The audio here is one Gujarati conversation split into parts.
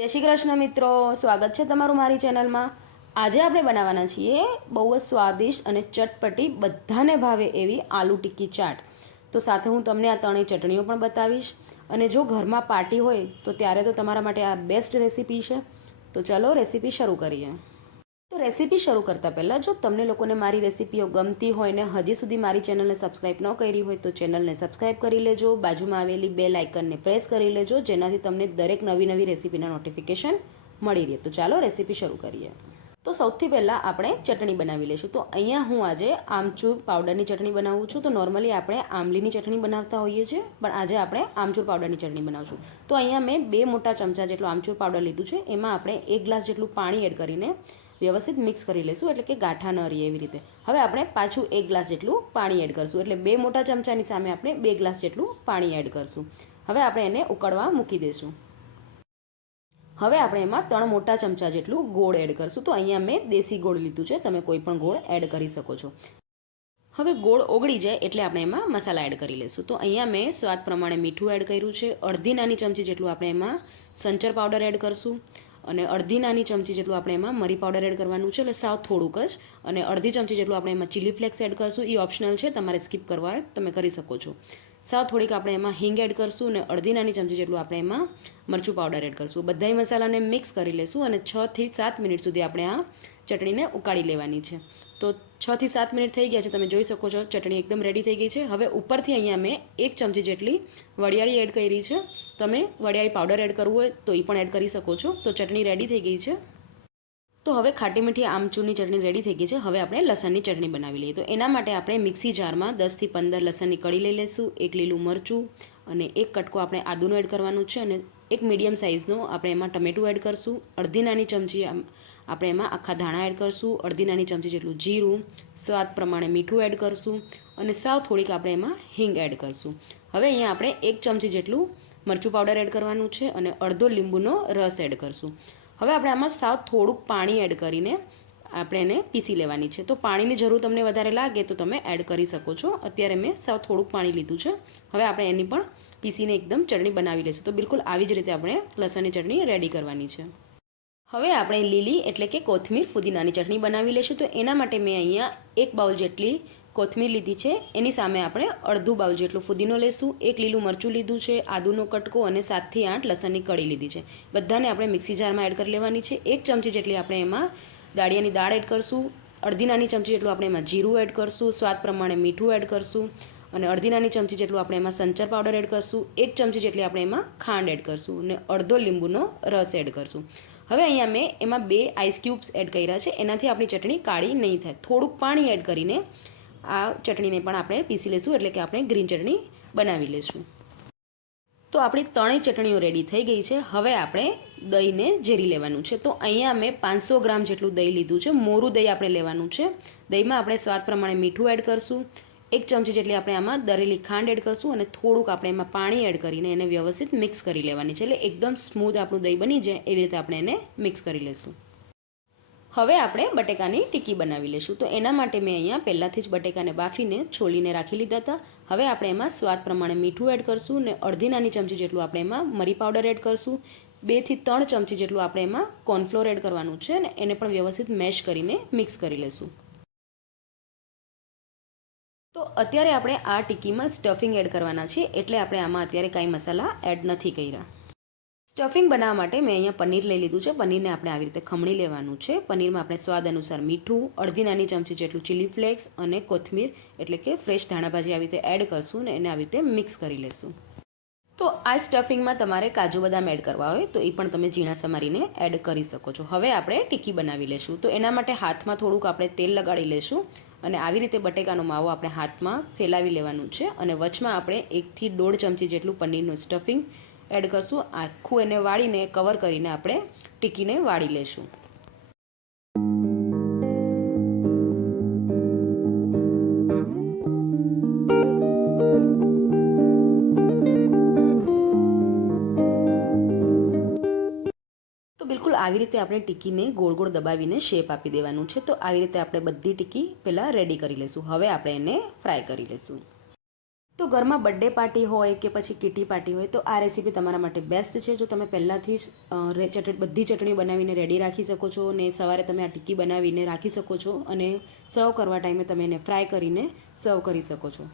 જય શ્રી કૃષ્ણ મિત્રો, સ્વાગત છે તમારું મારી ચેનલમાં। આજે આપણે બનાવવાના છીએ બહુ જ સ્વાદિષ્ટ અને ચટપટી બધાને ભાવે એવી આલુ ટિક્કી ચાટ। તો સાથે હું તમને આ ત્રણેય ચટણીઓ પણ બતાવીશ અને જો ઘરમાં પાર્ટી હોય તો ત્યારે તો તમારા માટે આ બેસ્ટ રેસીપી છે। તો ચલો રેસીપી શરૂ કરીએ। તો રેસીપી શરૂ કરતાં પહેલાં જો તમને લોકોને મારી રેસીપીઓ ગમતી હોય ને હજી સુધી મારી ચેનલને સબસ્ક્રાઈબ ન કરી હોય તો ચેનલને સબસ્ક્રાઈબ કરી લેજો, બાજુમાં આવેલી બેલ આઇકનને પ્રેસ કરી લેજો જેનાથી તમને દરેક નવી રેસીપીના નોટિફિકેશન મળી રહે। તો ચાલો રેસીપી શરૂ કરીએ। તો સૌથી પહેલાં આપણે ચટણી બનાવી લઈશું। તો અહીંયા હું આજે આમચૂર પાવડરની ચટણી બનાવું છું। તો નોર્મલી આપણે આમલીની ચટણી બનાવતા હોઈએ છીએ, પણ આજે આપણે આમચૂર પાવડરની ચટણી બનાવશું। તો અહીંયા મેં 2 મોટા ચમચા જેટલું આમચૂર પાવડર લીધું છે। એમાં આપણે 1 ગ્લાસ જેટલું પાણી એડ કરીને વ્યવસ્થિત મિક્સ કરી લઈશું, એટલે કે ગાંઠા ન રહે એવી રીતે। હવે આપણે પાછું 1 ગ્લાસ જેટલું પાણી એડ કરશું, એટલે 2 મોટા ચમચાની સામે આપણે 2 ગ્લાસ જેટલું પાણી એડ કરશું। હવે આપણે એને ઉકળવા મૂકી દઈશું। હવે આપણે એમાં 3 મોટા ચમચા જેટલું ગોળ એડ કરશું। તો અહીંયા મેં દેશી ગોળ લીધું છે, તમે કોઈ પણ ગોળ એડ કરી શકો છો। હવે ગોળ ઓગળી જાય એટલે આપણે એમાં મસાલા એડ કરી લઈશું। તો અહીંયા મેં સ્વાદ પ્રમાણે મીઠું એડ કર્યું છે, અડધી નાની ચમચી જેટલું આપણે એમાં સંચર પાવડર એડ કરશું અને અડધી નાની ચમચી જેટલું આપણે એમાં મરી પાવડર એડ કરવાનું છે, એટલે સાવ થોડુંક જ, અને અડધી ચમચી જેટલું આપણે એમાં ચીલી ફ્લેક્સ એડ કરશું। એ ઓપ્શનલ છે, તમારે સ્કીપ કરવા હોય તમે કરી શકો છો। સાવ થોડીક આપણે એમાં હિંગ એડ કરશું અને અડધી નાની ચમચી જેટલું આપણે એમાં મરચું પાવડર એડ કરશું। બધાય મસાલાને મિક્સ કરી લઈશું અને 6 થી 7 મિનિટ સુધી આપણે આ ચટણીને ઉકાળી લેવાની છે। તો 6 થી 7 મિનિટ થઈ ગયા છે, તમે જોઈ શકો છો ચટણી એકદમ રેડી થઈ ગઈ છે। હવે ઉપરથી અહીંયા મેં 1 ચમચી જેટલી વરિયાળી એડ કરી છે, તમે વરિયાળી પાવડર એડ કરવું હોય તો એ પણ એડ કરી શકો છો। તો ચટણી રેડી થઈ ગઈ છે। તો હવે ખાટી મીઠી આમચૂરની ચટણી રેડી થઈ ગઈ છે। હવે આપણે લસણની ચટણી બનાવી લઈએ। તો એના માટે આપણે મિક્સી જારમાં 10 થી 15 લસણની કળી લઈ લઈશું, 1 લીલું મરચું અને 1 કટકો આપણે આદુનો એડ કરવાનું છે અને 1 મીડિયમ સાઇઝનો આપણે એમાં ટમેટું એડ કરશું। અડધી નાની ચમચી આપણે એમાં આખા ધાણા એડ કરશું, અડધી નાની ચમચી જેટલું જીરું, સ્વાદ પ્રમાણે મીઠું એડ કરશું અને સાવ થોડીક આપણે એમાં હિંગ એડ કરશું। હવે અહીંયા આપણે 1 ચમચી જેટલું મરચું પાવડર એડ કરવાનું છે અને અડધો લીંબુનો રસ એડ કરશું। હવે આપણે આમાં સાવ થોડુંક પાણી એડ કરીને આપણે એને પીસી લેવાની છે। તો પાણીની જરૂર તમને વધારે લાગે તો તમે એડ કરી શકો છો। અત્યારે મેં સાવ થોડુંક પાણી લીધું છે। હવે આપણે એની પણ પીસીને એકદમ ચટણી બનાવી લઈશું। તો બિલકુલ આવી જ રીતે આપણે લસણની ચટણી રેડી કરવાની છે। હવે આપણે લીલી એટલે કે કોથમીર ફુદીનાની ચટણી બનાવી લઈશું। તો એના માટે મેં અહીંયા 1 બાઉલ જેટલી કોથમીર લીધી છે, એની સામે આપણે અડધું બાઉલ જેટલું ફુદીનો લઈશું, 1 લીલું મરચું લીધું છે, આદુનો કટકો અને 7 થી 8 લસણની કળી લીધી છે। બધાને આપણે મિક્સી જારમાં એડ કરી લેવાની છે। 1 ચમચી જેટલી આપણે એમાં દાળિયાની દાળ એડ કરશું, અડધી નાની ચમચી જેટલું આપણે એમાં જીરું એડ કરશું, સ્વાદ પ્રમાણે મીઠું એડ કરશું અને અડધી નાની ચમચી જેટલું આપણે એમાં સંચર પાવડર એડ કરશું, 1 ચમચી જેટલી આપણે એમાં ખાંડ એડ કરશું અને અડધો લીંબુનો રસ એડ કરશું। હવે અહીંયા મેં એમાં 2 આઈસ ક્યુબ્સ એડ કર્યા છે, એનાથી આપણી ચટણી કાળી નહીં થાય। થોડુંક પાણી એડ કરીને આ ચટણીને પણ આપણે પીસી લઈશું, એટલે કે આપણે ગ્રીન ચટણી બનાવી લઈશું। તો આપણી ત્રણેય ચટણીઓ રેડી થઈ ગઈ છે। હવે આપણે દહીંને ઝેરી લેવાનું છે। તો અહીંયા મેં 500 ગ્રામ જેટલું દહીં લીધું છે, મોરું દહીં આપણે લેવાનું છે। દહીંમાં આપણે સ્વાદ પ્રમાણે મીઠું એડ કરશું, 1 ચમચી જેટલી આપણે આમાં દરેલી ખાંડ એડ કરશું અને થોડુંક આપણે એમાં પાણી એડ કરીને એને વ્યવસ્થિત મિક્સ કરી લેવાની છે, એટલે એકદમ સ્મૂથ આપણું દહીં બની જાય એવી રીતે આપણે એને મિક્સ કરી લઈશું। હવે આપણે બટેકાની ટિક્કી બનાવી લઈશું। તો એના માટે મેં અહીંયા પહેલાંથી જ બટેકાને બાફીને છોલીને રાખી લીધા હતા। હવે આપણે એમાં સ્વાદ પ્રમાણે મીઠું એડ કરશું અને અડધી નાની ચમચી જેટલું આપણે એમાં મરી પાવડર એડ કરશું, 2 થી 3 ચમચી જેટલું આપણે એમાં કોર્નફ્લોર એડ કરવાનું છે અને એને પણ વ્યવસ્થિત મેશ કરીને મિક્સ કરી લઈશું। તો અત્યારે આપણે આ ટિક્કીમાં સ્ટફિંગ એડ કરવાના છે, એટલે આપણે આમાં અત્યારે કાંઈ મસાલા એડ નથી કર્યા। સ્ટફિંગ બનાવવા માટે મેં અહીંયા પનીર લઈ લીધું છે। પનીરને આપણે આવી રીતે ખમણી લેવાનું છે। પનીરમાં આપણે સ્વાદ અનુસાર મીઠું, અડધી નાની ચમચી જેટલું ચીલી ફ્લેક્સ અને કોથમીર એટલે કે ફ્રેશ ધાણાભાજી આવી રીતે એડ કરશું અને એને આવી રીતે મિક્સ કરી લઈશું। તો આ સ્ટફિંગમાં તમારે કાજુ બદામ એડ કરવા હોય તો એ પણ તમે ઝીણા સમારીને એડ કરી શકો છો। હવે આપણે ટિક્કી બનાવી લઈશું। તો એના માટે હાથમાં થોડુંક આપણે તેલ લગાડી લઈશું અને આવી રીતે બટેકાનો માવો આપણે હાથમાં ફેલાવી લેવાનું છે અને વચમાં આપણે 1 થી 1.5 ચમચી જેટલું પનીરનું સ્ટફિંગ એડ કરશું। આખું એને વાળીને કવર કરીને આપણે ટિક્કીને વાળી લઈશું। તો બિલકુલ આવી રીતે આપણે ટિક્કીને ગોળ ગોળ દબાવીને શેપ આપી દેવાનું છે। તો આવી રીતે આપણે બધી ટિક્કી પહેલાં રેડી કરી લઈશું। હવે આપણે એને ફ્રાય કરી લઈશું। તો ઘરમાં બર્થડે પાર્ટી હોય કે પછી કિટી પાર્ટી હોય તો આ રેસીપી તમારા માટે બેસ્ટ છે. જો તમે પહેલાંથી જ બધી ચટણી બનાવીને રેડી રાખી શકો છો અને સવારે તમે આ ટિક્કી બનાવીને રાખી શકો છો અને સર્વ કરવા ટાઈમે તમે એને ફ્રાય કરીને સર્વ કરી શકો છો.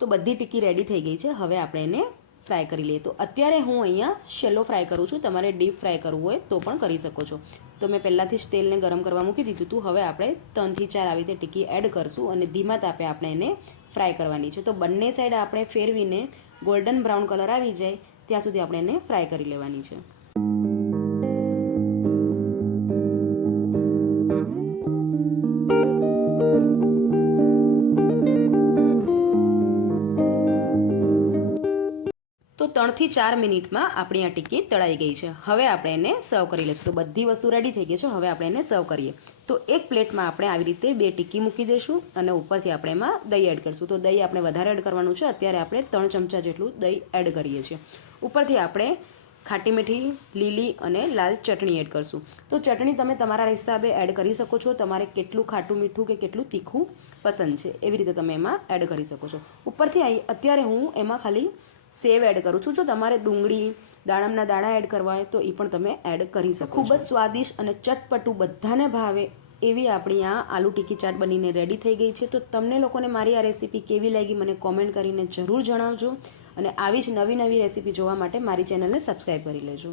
તો બધી ટિક્કી રેડી થઈ ગઈ છે. હવે આપણે એને ફ્રાય કરી લઈએ. તો અત્યારે હું અહીંયા શેલો ફ્રાય કરું છું. તમારે ડીપ ફ્રાય કરવું હોય તો પણ કરી શકો છો. તો મેં પહેલાંથી જ તેલને ગરમ કરવા મૂકી દીધું હતું. હવે આપણે 3 થી 4 આવી રીતે ટિક્કી એડ કરશું અને ધીમા તાપે આપણે એને ફ્રાય કરવાની છે. તો બંને સાઈડ આપણે ફેરવીને ગોલ્ડન બ્રાઉન કલર આવી જાય ત્યાં સુધી આપણે એને ફ્રાય કરી લેવાની છે. તો 3 થી 4 મિનિટમાં આપણી આ ટિક્કી તળાઈ ગઈ છે. હવે આપણે એને સર્વ કરી લઈશું. તો બધી વસ્તુ રેડી થઈ ગઈ છે. હવે આપણે એને સર્વ કરીએ. તો એક પ્લેટમાં આપણે આવી રીતે 2 ટિક્કી મૂકી દઈશું અને ઉપરથી આપણે એમાં દહીં એડ કરીશું. તો દહીં આપણે વધારે એડ કરવાનું છે. અત્યારે આપણે 3 ચમચા જેટલું દહીં એડ કરીએ છીએ. ઉપરથી આપણે ખાટી મીઠી, લીલી અને લાલ ચટણી એડ કરશું. તો ચટણી તમે તમારા હિસાબે એડ કરી શકો છો. તમારે કેટલું ખાટું મીઠું કે કેટલું તીખું પસંદ છે એવી રીતે તમે એમાં એડ કરી શકો છો. ઉપરથી અત્યારે હું એમાં ખાલી સેવ એડ કરું છું. જો તમારે ડુંગળી, દાડમના દાણા એડ કરવા હોય તો એ પણ તમે એડ કરી શકો. ખૂબ જ સ્વાદિષ્ટ અને ચટપટું બધાને ભાવે એવી આપણી આ આલુ ટિક્કી ચાટ બનીને રેડી થઈ ગઈ છે. તો તમને લોકોને મારી આ રેસીપી કેવી લાગી મને કોમેન્ટ કરીને જરૂર જણાવજો અને આવી જ નવી રેસીપી જોવા માટે મારી ચેનલને સબસ્ક્રાઈબ કરી લેજો.